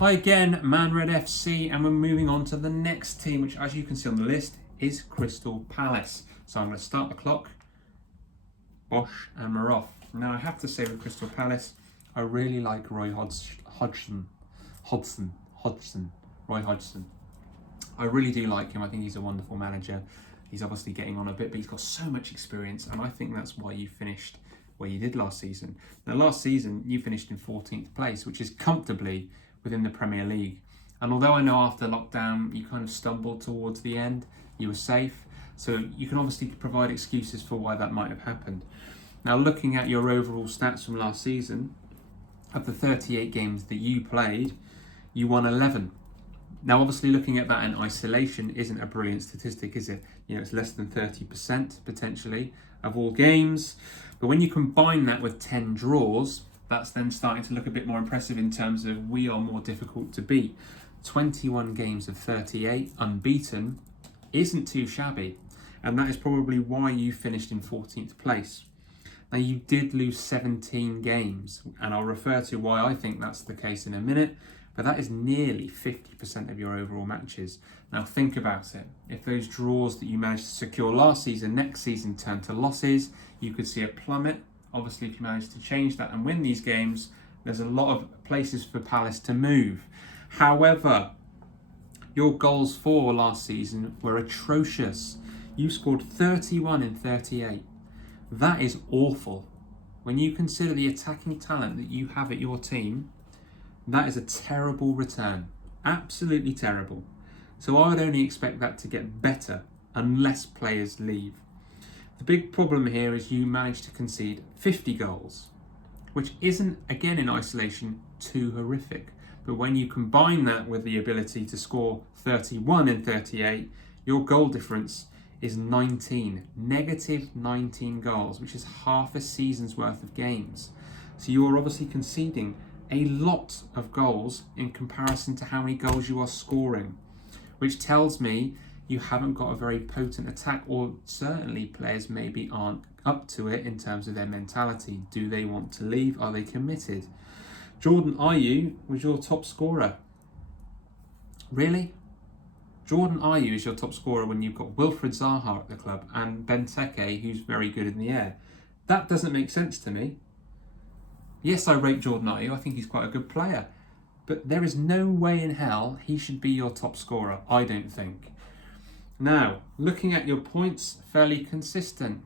Hi again, manredFC, and we're moving on to the next team, which as you can see on the list is Crystal Palace. So I'm going to start the clock. Bosch and we're off. Now I have to say with Crystal Palace, I really like Roy Hodgson. I really do like him. I think he's a wonderful manager. He's obviously getting on a bit, but he's got so much experience, and I think that's why you finished where you did last season. Now last season you finished in 14th place, which is comfortably within the Premier League. And although I know after lockdown you kind of stumbled towards the end, you were safe. So you can obviously provide excuses for why that might have happened. Now looking at your overall stats from last season, of the 38 games that you played, you won 11. Now obviously looking at that in isolation isn't a brilliant statistic, is it? You know, it's less than 30% potentially of all games. But when you combine that with 10 draws, that's then starting to look a bit more impressive in terms of we are more difficult to beat. 21 games of 38 unbeaten isn't too shabby, and that is probably why you finished in 14th place. Now you did lose 17 games, and I'll refer to why I think that's the case in a minute, but that is nearly 50% of your overall matches. Now think about it. If those draws that you managed to secure last season, next season turn to losses, you could see a plummet. Obviously, if you manage to change that and win these games, there's a lot of places for Palace to move. However, your goals for last season were atrocious. You scored 31 in 38. That is awful. When you consider the attacking talent that you have at your team, that is a terrible return. Absolutely terrible. So I would only expect that to get better unless players leave. The big problem here is you managed to concede 50 goals, which isn't, again in isolation, too horrific. But when you combine that with the ability to score 31 in 38, your goal difference is 19, negative 19 goals, which is half a season's worth of games. So you're obviously conceding a lot of goals in comparison to how many goals you are scoring, which tells me you haven't got a very potent attack, or certainly players maybe aren't up to it in terms of their mentality. Do they want to leave? Are they committed? Jordan Ayew was your top scorer. Really? Jordan Ayew is your top scorer when you've got Wilfried Zaha at the club and Benteke, who's very good in the air. That doesn't make sense to me. Yes, I rate Jordan Ayew. I think he's quite a good player. But there is no way in hell he should be your top scorer, I don't think. Now, looking at your points, fairly consistent.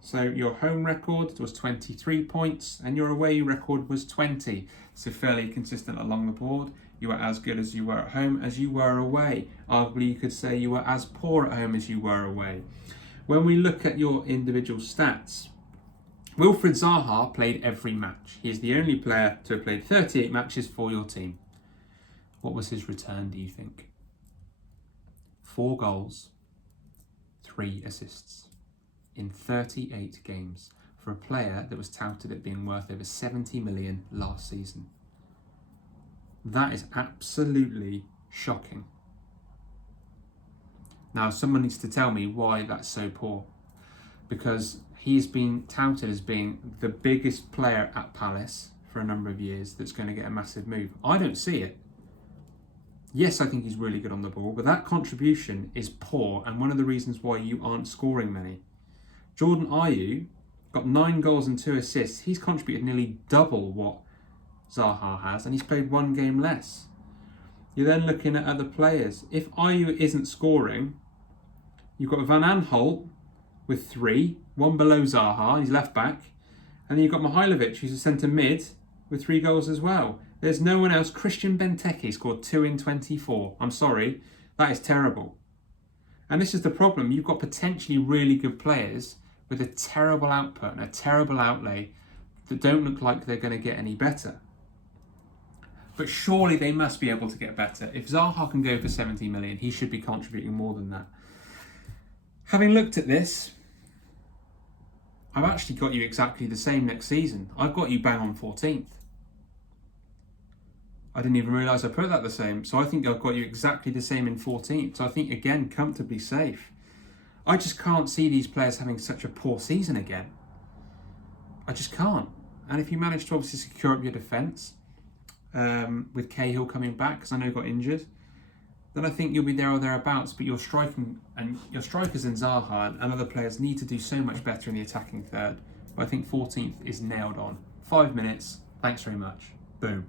So your home record was 23 points and your away record was 20. So fairly consistent along the board. You were as good as you were at home as you were away. Arguably, you could say you were as poor at home as you were away. When we look at your individual stats, Wilfried Zaha played every match. He is the only player to have played 38 matches for your team. What was his return, do you think? 4 goals, 3 assists in 38 games for a player that was touted at being worth over 70 million last season. That is absolutely shocking. Now, someone needs to tell me why that's so poor, because he's been touted as being the biggest player at Palace for a number of years that's going to get a massive move. I don't see it. Yes, I think he's really good on the ball, but that contribution is poor, and one of the reasons why you aren't scoring many. Jordan Ayew got 9 goals and 2 assists. He's contributed nearly double what Zaha has, and he's played 1 game less. You're then looking at other players. If Ayew isn't scoring, you've got Van Aanholt with 3, 1 below Zaha, he's left back, and then you've got Mihailovic, who's a centre mid, with 3 goals as well. There's no one else. Christian Benteke scored 2 in 24. I'm sorry, that is terrible. And this is the problem. You've got potentially really good players with a terrible output and a terrible outlay that don't look like they're going to get any better. But surely they must be able to get better. If Zaha can go for 70 million, he should be contributing more than that. Having looked at this, I've actually got you exactly the same next season. I've got you bang on 14th. I didn't even realise I put that the same. So I think I've got you exactly the same in 14th. So I think, again, comfortably safe. I just can't see these players having such a poor season again. I just can't. And if you manage to obviously secure up your defence, with Cahill coming back, because I know he got injured, then I think you'll be there or thereabouts. But your striking and your strikers in Zaha and other players need to do so much better in the attacking third. But I think 14th is nailed on. 5 minutes. Thanks very much. Boom.